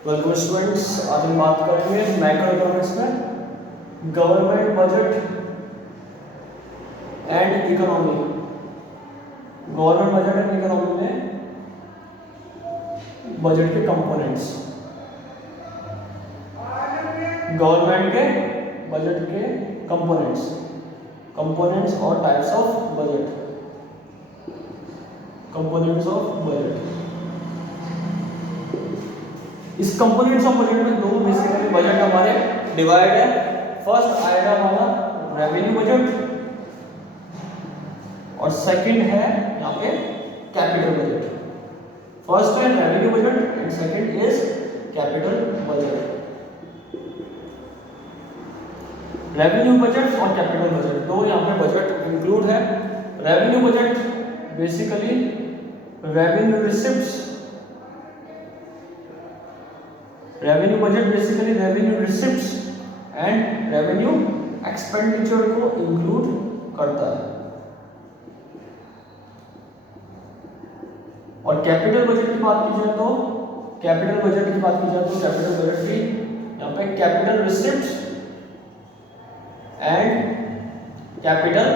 Welcome students, आज हम बात करेंगे मैक्रो इकोनॉमिक्स में government budget and economy. Government budget and economy में बजट के कंपोनेंट्स, गवर्नमेंट के बजट के कंपोनेंट्स और types of budget, components of budget. इस कंपोनेंट्स ऑफ बजट में दो बेसिकली बजट हमारे डिवाइड है। फर्स्ट आएगा हमारा रेवेन्यू बजट और सेकंड है यहाँ पे कैपिटल बजट। फर्स्ट है revenue budget and second is capital budget. Revenue budget और कैपिटल बजट दो यहाँ पे बजट इंक्लूड है। Revenue budget basically revenue receipts, revenue budget basically revenue receipts and revenue expenditure को इंक्लूड करता है। और कैपिटल बजट की बात की जाए तो कैपिटल बजट की यहाँ पे capital receipts and capital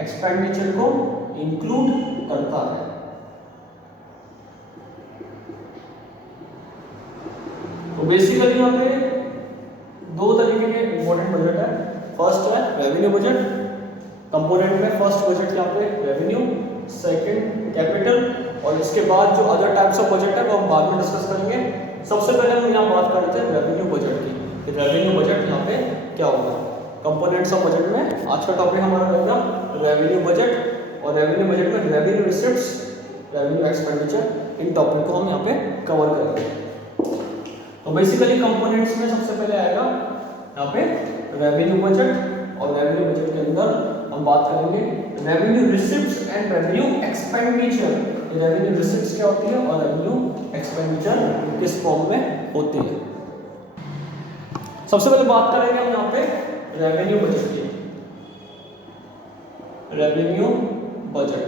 expenditure को इंक्लूड करता है। तो बेसिकली यहाँ पे दो तरीके के इंपॉर्टेंट बजट है। फर्स्ट है रेवेन्यू बजट, कंपोनेंट में फर्स्ट बजट यहाँ पे रेवेन्यू, सेकंड कैपिटल, और इसके बाद जो अदर टाइप्स ऑफ बजट है वो हम बाद में डिस्कस करेंगे। सबसे पहले हम यहाँ बात कर रहे थे रेवेन्यू बजट की कि रेवेन्यू बजट यहाँ पे क्या होगा। कंपोनेंट्स ऑफ बजट में आज का टॉपिक हमारा रहेगा रेवेन्यू बजट, और रेवेन्यू बजट में रेवेन्यू रिसिप्ट्स, रेवेन्यू एक्सपेंडिचर, इन टॉपिक को हम यहाँ पे कवर करेंगे। तो बेसिकली कंपोनेंट्स में सबसे पहले आएगा यहाँ पे रेवेन्यू बजट, और रेवेन्यू बजट के अंदर हम बात करेंगे revenue receipts and revenue expenditure. Revenue receipts क्या होती है और रेवेन्यू एक्सपेंडिचर किस फॉर्म में होती है। सबसे पहले बात करेंगे हम यहाँ पे रेवेन्यू बजट की। Revenue budget,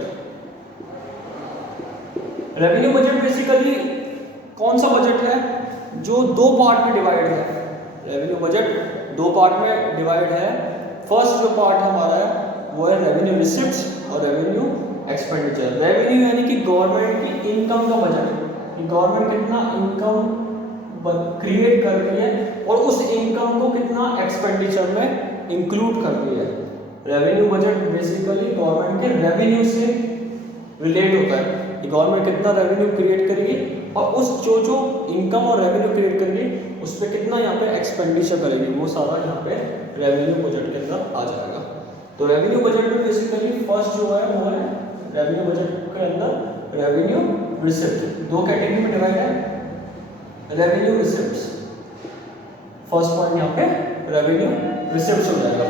revenue budget basically कौन सा बजट है जो दो पार्ट में डिवाइड है। रेवेन्यू बजट दो पार्ट में डिवाइड है। फर्स्ट जो पार्ट हमारा है वो है रेवेन्यू रिसिप्ट्स और रेवेन्यू एक्सपेंडिचर। रेवेन्यू यानी कि गवर्नमेंट की इनकम का बजट, कि गवर्नमेंट कितना इनकम क्रिएट कर रही है और उस इनकम को कितना एक्सपेंडिचर में इंक्लूड कर रही है। रेवेन्यू बजट बेसिकली गवर्नमेंट के रेवेन्यू से रिलेट होता है कि गवर्नमेंट कितना रेवेन्यू क्रिएट करेगी और उस जो इनकम और रेवेन्यू क्रिएट करेगी उस पर कितना यहाँ पे एक्सपेंडिचर करेगी, वो सारा यहाँ पे रेवेन्यू बजट के अंदर आ जाएगा। तो रेवेन्यू बजट में बेसिकली फर्स्ट जो है वो है रेवेन्यू बजट के अंदर रेवेन्यू रिसिप्ट। दो कैटेगरी में डिवाइड है। रेवेन्यू रिसिप्ट्स, फर्स्ट पॉइंट यहाँ पे रेवेन्यू रिसिप्ट्स हो जाएगा।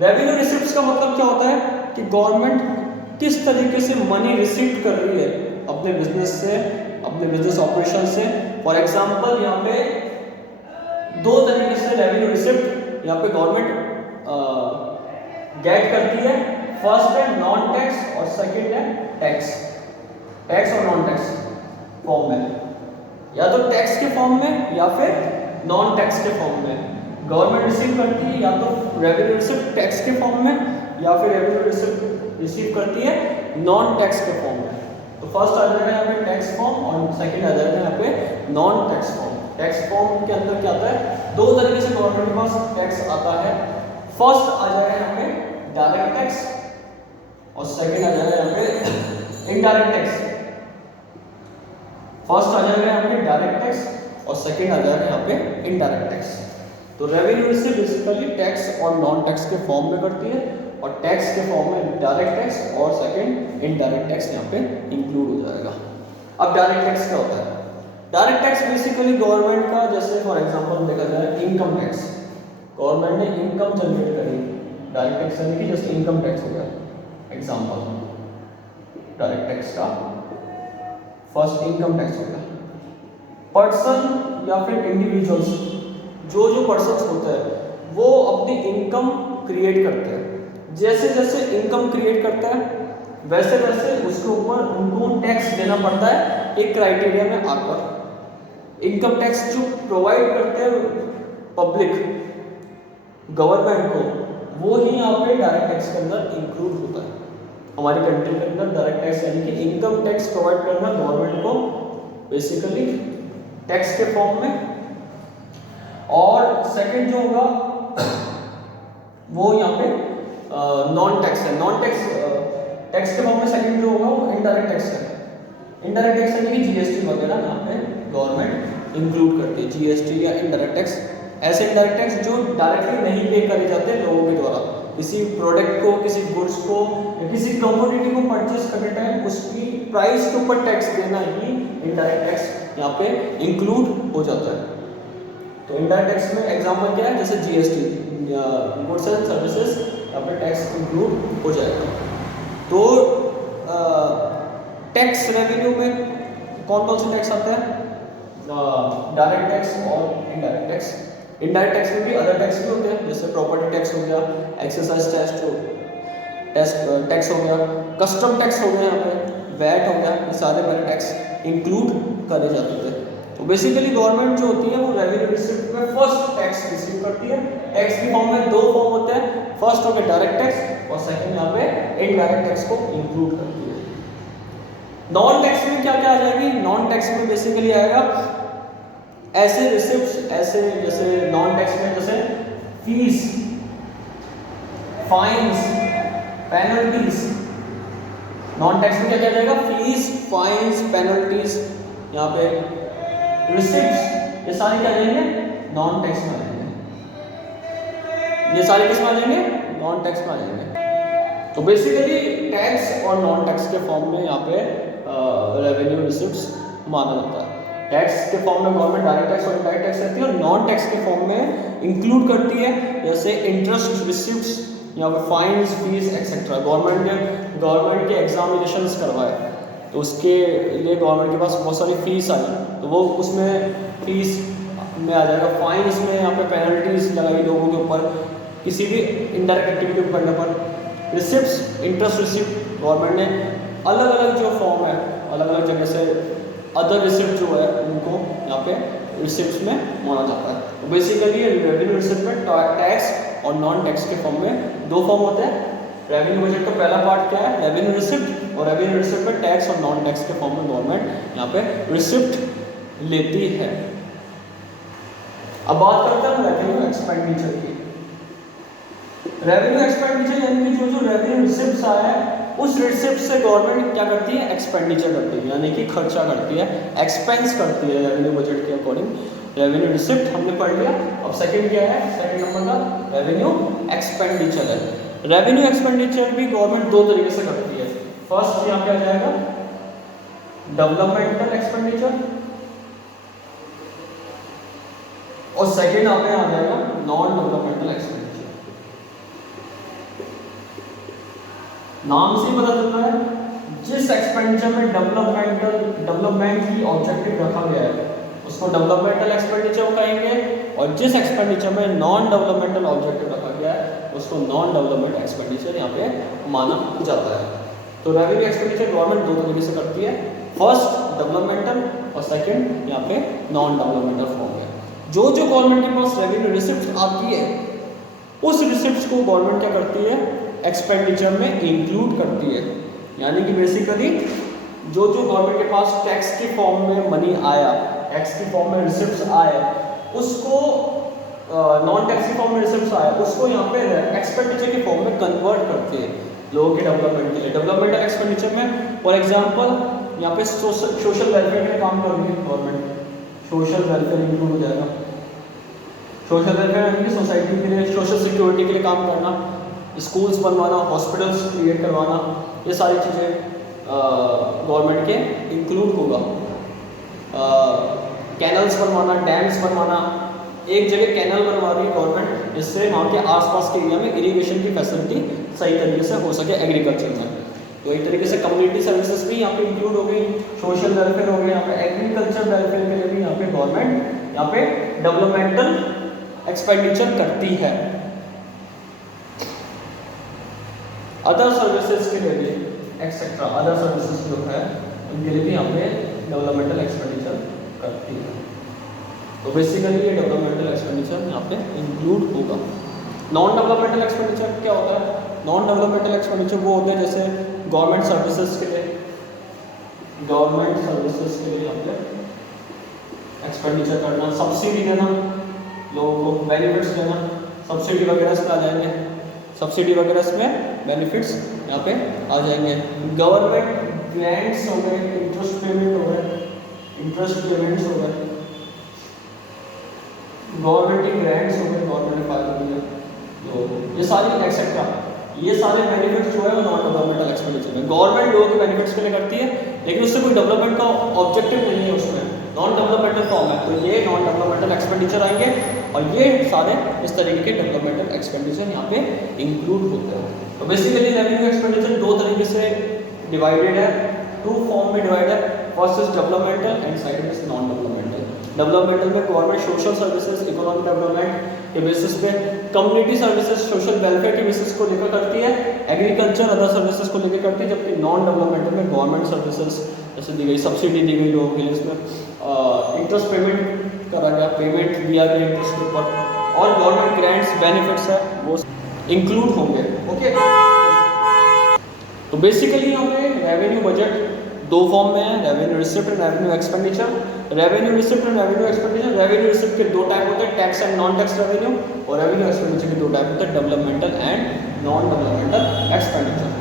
रेवेन्यू रिसिप्ट्स का मतलब क्या होता है कि गवर्नमेंट किस तरीके से मनी रिसीव कर रही है अपने बिजनेस से, अपने बिजनेस ऑपरेशन से। फॉर एग्जांपल यहाँ पे दो तरीके से रेवेन्यू रिसिप्ट यहाँ पे गवर्नमेंट गेट करती है। फर्स्ट है नॉन टैक्स और सेकंड है टैक्स। टैक्स और नॉन टैक्स फॉर्म में, या तो टैक्स के फॉर्म में या फिर नॉन टैक्स के फॉर्म में गवर्नमेंट रिसीव करती है, या तो रेवेन्यू रिसिप्ट टैक्स के फॉर्म में या फिर रेवेन्यू रिसिप्ट रिसीव करती है नॉन टैक्स के फॉर्म में। तो फर्स्ट आ जाएगा यहाँ पे टैक्स फॉर्म और सेकंड आ जाएगा यहाँ पे non tax form. Tax form के अंदर क्या आता है, दो तरीके से गवर्नमेंट के पास टैक्स आता है। फर्स्ट आ जाएगा यहाँ पे डायरेक्ट टैक्स और सेकंड आ जाएगा यहाँ पे इनडायरेक्ट टैक्स। फर्स्ट आ जाएगा यहाँ पे डायरेक्ट टैक्स और सेकंड आ जाएगा यहाँ पे इनडायरेक्ट टैक्स। तो रेवेन्यू रिसिप्ट बेसिकली टैक्स और नॉन टैक्स के फॉर्म में करती है, और टैक्स के फॉर्म में डायरेक्ट टैक्स और सेकंड इनडायरेक्ट टैक्स यहाँ पे इंक्लूड हो जाएगा। अब डायरेक्ट टैक्स क्या होता है? डायरेक्ट टैक्स बेसिकली गवर्नमेंट का, जैसे फॉर एग्जांपल देखा जाए इनकम टैक्स, गवर्नमेंट ने इनकम जनरेट करी, डायरेक्ट टैक्स यानी कि जैसे इनकम टैक्स हो गया एग्जांपल डायरेक्ट टैक्स का। फर्स्ट इनकम टैक्स हो गया। पर्सन या फिर इंडिविजुअल्स, जो पर्सन्स होते हैं वो अपनी इनकम क्रिएट करते हैं। जैसे जैसे इनकम क्रिएट करता है वैसे वैसे उसके ऊपर उनको टैक्स देना पड़ता है एक क्राइटेरिया में आकर। इनकम टैक्स जो प्रोवाइड करते हैं पब्लिक गवर्नमेंट को, वो ही यहाँ पे डायरेक्ट टैक्स के अंदर इंक्लूड होता है। हमारी कंट्री के अंदर डायरेक्ट टैक्स यानी कि इनकम टैक्स प्रोवाइड करना गवर्नमेंट को बेसिकली टैक्स के फॉर्म में। और सेकंड जो होगा वो यहाँ पे नॉन टैक्स है। नॉन टैक्स टैक्स के फॉर्म में सेकंड जो होगा वो इनडायरेक्ट टैक्स है। इनडायरेक्ट टैक्स यानी कि जीएसटी वगैरह यहाँ पे गवर्नमेंट इंक्लूड करती है, जीएसटी या इनडायरेक्ट टैक्स। ऐसे इनडायरेक्ट टैक्स जो डायरेक्टली नहीं पे करे जाते लोगों के द्वारा, किसी प्रोडक्ट को, किसी गुड्स को या किसी कमोडिटी को परचेस करने टाइम उसकी प्राइस के ऊपर टैक्स देना ही इनडायरेक्ट टैक्स यहाँ पे इंक्लूड हो जाता है। तो इनडायरेक्ट टैक्स में एग्जांपल क्या है, जैसे जीएसटी गुड्स एंड सर्विसेज यहाँ पे टैक्स इंक्लूड हो जाएगा। तो टैक्स रेवेन्यू में कौन कौन से टैक्स आते हैं, डायरेक्ट टैक्स और इनडायरेक्ट टैक्स। इनडायरेक्ट टैक्स में भी अदर टैक्स भी होते हैं, जैसे प्रॉपर्टी टैक्स हो गया, एक्साइज टैक्स हो गया, कस्टम टैक्स हो गया, यहाँ पे वैट हो गया, ये सारे मेरे टैक्स इंक्लूड करे जाते थे। तो बेसिकली गवर्नमेंट जो होती है वो रेवेन्यू रिसिप्ट में फर्स्ट टैक्स रिसीव करती है। टैक्स के फॉर्म में दो फॉर्म होते हैं, फर्स्ट हो गया डायरेक्ट टैक्स और सेकंड यहाँ पे इनडायरेक्ट टैक्स को इंक्लूड करती है। नॉन टैक्स में क्या क्या आ जाएगी, नॉन टैक्स में बेसिकली आएगा ऐसे रिसिप्ट्स, ऐसे जैसे नॉन टैक्स में जैसे fees, fines, penalties. Non tax में क्या क्या जाएगा, फीस, फाइन्स, पेनल्टीज, यहाँ पे रिसिप्ट्स, ये सारे क्या जाएंगे, नॉन टैक्स में आ जाएंगे। ये सारे किस में आ जाएंगे, नॉन टैक्स में आ जाएंगे। तो बेसिकली टैक्स और नॉन टैक्स के फॉर्म में यहाँ पे रेवेन्यू रिसिप्ट्स माना जाता है। टैक्स के फॉर्म में गवर्नमेंट डायरेक्ट टैक्स और इनडायरेक्ट टैक्स रहती है, और नॉन टैक्स के फॉर्म में इंक्लूड करती है जैसे इंटरेस्ट रिसिप्ट्स, यहाँ पे फाइन्स, फीस एक्सेट्रा। गवर्नमेंट के एग्जामिनेशंस करवाए तो उसके लिए गवर्नमेंट के पास बहुत सारी फीस आई, तो वो उसमें फीस में आ जाएगा, फाइन्स में यहाँ पे पेनल्टीज लगाई लोगों के ऊपर किसी भी इनडायरेक्ट एक्टिविटी को करने पर। रिसिप्ट्स, इंटरेस्ट रिसिप्ट गवर्नमेंट ने अलग अलग जो फॉर्म है, अलग अलग जगह से अदर रिसिप्ट जो है उनको यहाँ पे रिसिप्ट्स में माना जाता है। तो बेसिकली रेवेन्यू रिसिप्ट में टैक्स और नॉन टैक्स के फॉर्म में दो फॉर्म होते हैं। रेवेन्यू बजट का पहला पार्ट क्या है, रेवेन्यू रिसिप्ट, और रेवेन्यू रिसिप्ट में टैक्स और नॉन टैक्स के फॉर्म में गवर्नमेंट यहाँ पे रिसिप्ट लेती है। अब बात करते हैं रेवेन्यू एक्सपेंडिचर की। रेवेन्यू एक्सपेंडिचर यानी कि जो रेवेन्यू रिसिप्ट्स आया है उस रिसिप्ट से गवर्नमेंट क्या करती है, एक्सपेंडिचर करती है, यानी कि खर्चा करती है, एक्सपेंस करती है रेवेन्यू बजट के अकॉर्डिंग। रेवेन्यू रिसिप्ट हमने पढ़ लिया। अब सेकंड क्या है, सेकंड नंबर का रेवेन्यू एक्सपेंडिचर है। रेवेन्यू एक्सपेंडिचर भी गवर्नमेंट दो तरीके से करती है। फर्स्ट यहाँ पे आ जाएगा डेवलपमेंटल एक्सपेंडिचर, और सेकंड यहाँ पे आ जाएगा नॉन डेवलपमेंटल एक्सपेंडिचर। नाम से पता चलता है जिस एक्सपेंडिचर में डेवलपमेंट की ऑब्जेक्टिव रखा गया है उसको डेवलपमेंटल एक्सपेंडिचर कहेंगे, और जिस एक्सपेंडिचर में नॉन डेवलपमेंटल ऑब्जेक्टिव रखा गया है उसको नॉन डेवलपमेंट एक्सपेंडिचर यहाँ पे माना जाता है। तो रेवेन्यू एक्सपेंडिचर गवर्नमेंट दो तरीके से करती है, फर्स्ट डेवलपमेंटल और सेकंड यहाँ पे नॉन डेवलपमेंटल फॉर्म है। जो गवर्नमेंट के पास रेवेन्यू रिसिप्ट आती है उस रिसिप्ट को गवर्नमेंट क्या करती है, एक्सपेंडिचर में इंक्लूड करती है। यानी कि बेसिकली जो गवर्नमेंट के पास टैक्स के फॉर्म में मनी आया, टैक्स के फॉर्म में रिसिप्ट्स आए, उसको नॉन टैक्स के फॉर्म में रिसिप्ट्स आए उसको यहाँ पे एक्सपेंडिचर के फॉर्म में कन्वर्ट करते हैं लोगों के डेवलपमेंट के लिए। डेवलपमेंटल एक्सपेंडिचर में फॉर एग्जांपल यहाँ पे सोशल वेलफेयर के लिए काम कर रही है गवर्नमेंट, सोशल वेलफेयर इंक्लूड हो जाएगा। सोशल वेलफेयर यानी कि सोसाइटी के लिए, सोशल सिक्योरिटी के लिए काम करना, स्कूल्स बनवाना, हॉस्पिटल्स क्रिएट करवाना, ये सारी चीज़ें गवर्नमेंट के इंक्लूड होगा। कैनल्स बनवाना, डैम्स बनवाना, एक जगह कैनल बनवा रही है गवर्नमेंट जिससे वहाँ के आसपास के एरिया में इरिगेशन की फैसिलिटी सही तरीके से हो सके एग्रीकल्चर में। तो एक तरीके से कम्युनिटी सर्विसेज भी यहाँ पे इंक्लूड हो गई, सोशल वेलफेयर हो गया, यहाँ पे एग्रीकल्चर वेलफेयर के लिए भी यहाँ पे गवर्नमेंट यहाँ पे डेवलपमेंटल एक्सपेंडिचर करती है। अदर सर्विसेज के लिए भी एक्सेट्रा, अदर सर्विसेज जो है उनके लिए भी यहाँ पे डेवलपमेंटल एक्सपेंडिचर करती है। तो बेसिकली ये डेवलपमेंटल एक्सपेंडिचर यहाँ पे इंक्लूड होगा। नॉन डेवलपमेंटल एक्सपेंडिचर क्या होता है? नॉन डेवलपमेंटल एक्सपेंडिचर वो होते हैं जैसे गवर्नमेंट सर्विसेज के लिए, गवर्नमेंट सर्विसेज के लिए यहाँ पे एक्सपेंडिचर करना, सब्सिडी देना लोगों को, बेनिफिट्स देना, सब्सिडी वगैरह इसमें आ जाएंगे, सब्सिडी वगैरह इसमें बेनिफिट्स यहाँ पे आ जाएंगे। गवर्नमेंट ग्रांट्स हो गए, इंटरेस्ट पेमेंट हो गए, इंटरेस्ट पेमेंट्स हो गए, गवर्नमेंट की ग्रांट्स हो गए, गवर्नमेंट ने फायदा दिया, तो ये सारी एक्सेट्रा, ये सारे बेनिफिट्स जो है वो नॉन डेवलपमेंटल एक्सपेंडिचर में गवर्नमेंट लोगों के बेनिफिट्स के लिए करती है, लेकिन उससे कोई डेवलपमेंट का ऑब्जेक्टिव नहीं है उसमें, नॉन डेवलपमेंटल फॉर्म है, तो ये नॉन डेवलपमेंटल एक्सपेंडिचर आएंगे और ये सारे इस तरीके के डेवलपमेंटल एक्सपेंडिचर यहाँ पे इंक्लूड होते हैं। तो बेसिकली रेवेन्यू एक्सपेंडिचर दो तरीके से डिवाइडेड है, टू फॉर्म में डिवाइड है, first is developmental and second is non developmental. Developmental में government social services, economic development के बेसिस पे, कम्युनिटी सर्विसेज सोशल वेलफेयर के बेसिस को लेकर करती है, एग्रीकल्चर अदर सर्विसेज को लेकर करती है, जबकि नॉन डेवलपमेंटल में गवर्नमेंट सर्विसेज जैसे दी गई सब्सिडी दी गई लोगों के लिए, इसमें इंटरेस्ट पेमेंट करा गया, पेमेंट दिया गया इंटरेस्ट के ऊपर, और गवर्नमेंट ग्रांट्स बेनिफिट्स है वो इंक्लूड होंगे। ओके, तो बेसिकली यहाँ पे रेवेन्यू बजट दो फॉर्म में है, revenue receipt and revenue expenditure. Revenue receipt and revenue expenditure, revenue receipt के दो टाइप होते हैं, tax and non tax revenue, और रेवेन्यू एक्सपेंडिचर के दो टाइप होते हैं, developmental and non developmental expenditure.